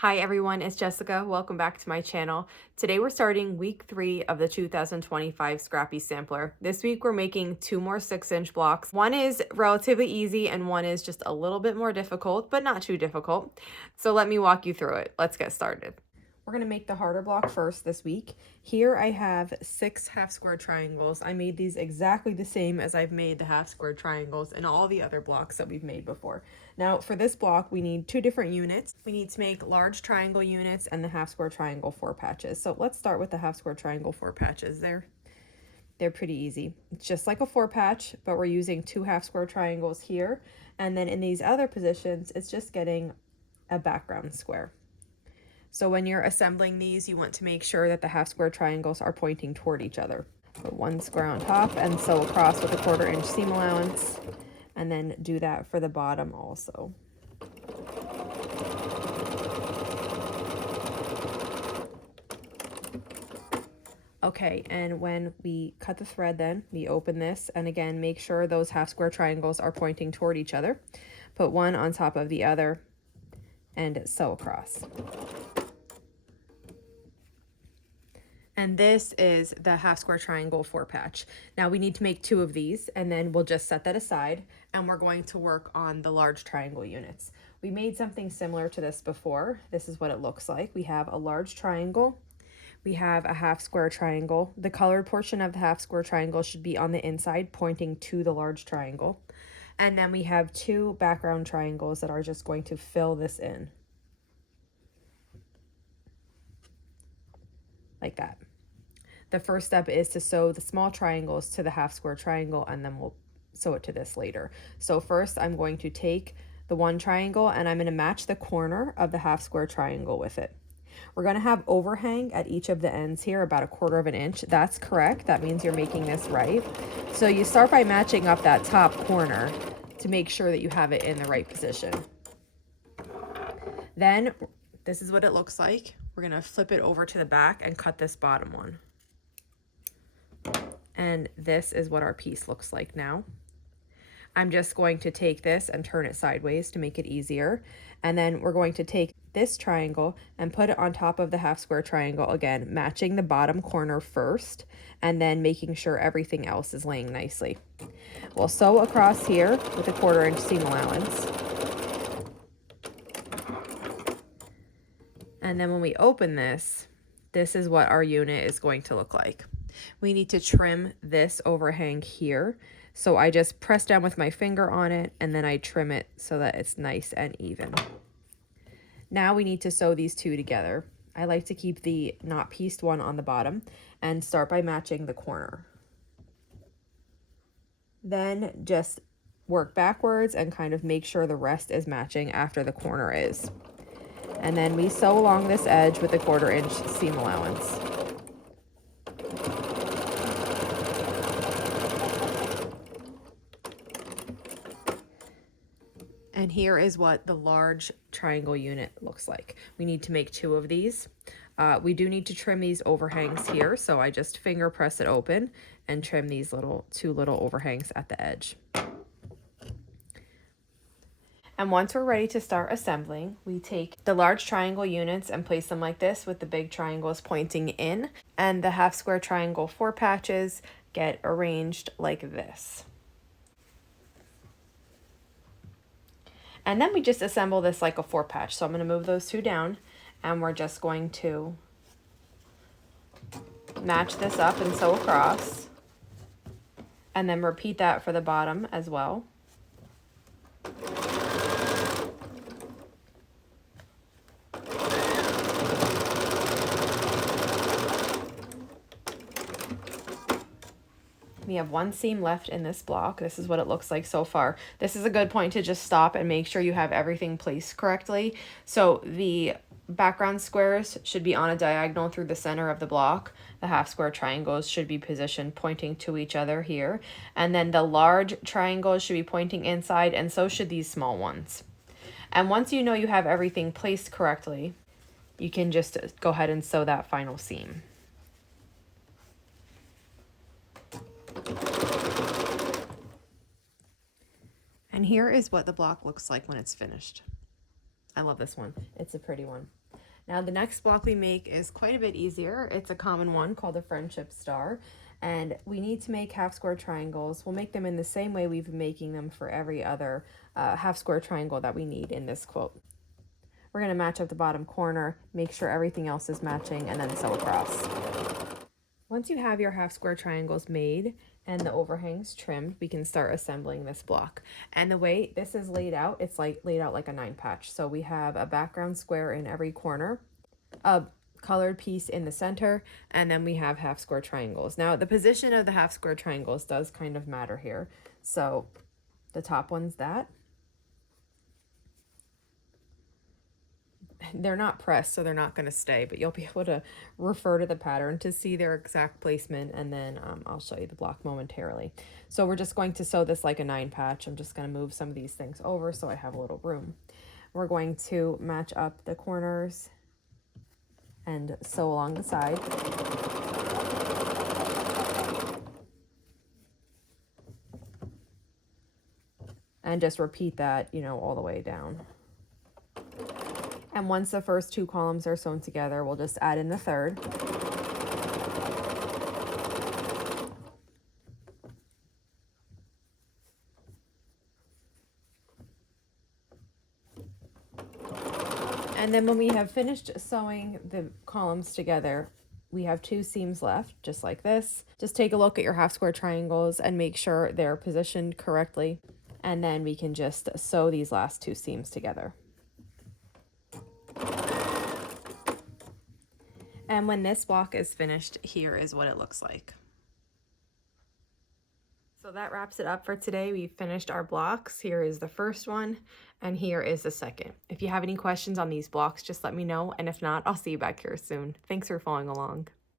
Hi everyone, it's Jessica. Welcome back to my channel. Today we're starting week 3 of the 2025 Scrappy Sampler. This week we're making 2 more 6-inch blocks. One is relatively easy and one is just a little bit more difficult, but not too difficult. So let me walk you through it. Let's get started. We're going to make the harder block first this week. Here I have 6 half square triangles. I made these exactly the same as I've made the half square triangles and all the other blocks that we've made before. Now for this block we need 2 different units. We need to make large triangle units and the half square triangle 4 patches. So let's start with the half square triangle 4 patches. They're pretty easy. It's just like a 4 patch, but we're using 2 half square triangles here, and then in these other positions it's just getting a background square. So when you're assembling these, you want to make sure that the half square triangles are pointing toward each other. Put 1 square on top and sew across with a 1/4 inch seam allowance, and then do that for the bottom also. Okay, and when we cut the thread then, we open this, and again, make sure those half square triangles are pointing toward each other. Put one on top of the other and sew across. And this is the half square triangle 4 patch. Now we need to make 2 of these, and then we'll just set that aside, and we're going to work on the large triangle units. We made something similar to this before. This is what it looks like. We have a large triangle. We have a half square triangle. The colored portion of the half square triangle should be on the inside, pointing to the large triangle. And then we have 2 background triangles that are just going to fill this in. Like that. The first step is to sew the small triangles to the half square triangle, and then we'll sew it to this later. So first I'm going to take the 1 triangle and I'm going to match the corner of the half square triangle with it. We're going to have overhang at each of the ends here, about a 1/4 inch. That's correct. That means you're making this right. So you start by matching up that top corner to make sure that you have it in the right position. Then this is what it looks like. We're going to flip it over to the back and cut this bottom one. And this is what our piece looks like now. I'm just going to take this and turn it sideways to make it easier. And then we're going to take this triangle and put it on top of the half square triangle, again, matching the bottom corner first, and then making sure everything else is laying nicely. We'll sew across here with a 1/4 inch seam allowance. And then when we open this, this is what our unit is going to look like. We need to trim this overhang here. So I just press down with my finger on it, and then I trim it so that it's nice and even. Now we need to sew these 2 together. I like to keep the not pieced one on the bottom and start by matching the corner. Then just work backwards and kind of make sure the rest is matching after the corner is. And then we sew along this edge with a 1/4 inch seam allowance. And here is what the large triangle unit looks like. We need to make 2 of these. We do need to trim these overhangs here, so I just finger press it open and trim these 2 little overhangs at the edge. And once we're ready to start assembling, we take the large triangle units and place them like this with the big triangles pointing in, and the half square triangle 4 patches get arranged like this. And then we just assemble this like a 4 patch. So I'm going to move those 2 down, and we're just going to match this up and sew across, and then repeat that for the bottom as well. We have 1 seam left in this block. This is what it looks like so far. This is a good point to just stop and make sure you have everything placed correctly. So the background squares should be on a diagonal through the center of the block. The half square triangles should be positioned pointing to each other here. And then the large triangles should be pointing inside, and so should these small ones. And once you know you have everything placed correctly, you can just go ahead and sew that final seam. And here is what the block looks like when it's finished. I love this one. It's a pretty one. Now the next block we make is quite a bit easier. It's a common one called the Friendship Star. And we need to make half square triangles. We'll make them in the same way we've been making them for every other half square triangle that we need in this quilt. We're going to match up the bottom corner, make sure everything else is matching, and then sew across. Once you have your half square triangles made and the overhangs trimmed, we can start assembling this block. And the way this is laid out, it's like laid out like a 9-patch. So we have a background square in every corner, a colored piece in the center, and then we have half square triangles. Now the position of the half square triangles does kind of matter here. So the top one's that. They're not pressed, so they're not going to stay, but you'll be able to refer to the pattern to see their exact placement, and then I'll show you the block momentarily. So we're just going to sew this like a 9-patch. I'm just going to move some of these things over so I have a little room. We're going to match up the corners and sew along the side. And just repeat that, you know, all the way down. And once the first 2 columns are sewn together, we'll just add in the third. And then when we have finished sewing the columns together, we have 2 seams left, just like this. Just take a look at your half square triangles and make sure they're positioned correctly. And then we can just sew these last 2 seams together. And when this block is finished, here is what it looks like. So that wraps it up for today. We've finished our blocks. Here is the first one, and here is the second. If you have any questions on these blocks, just let me know, and if not, I'll see you back here soon. Thanks for following along.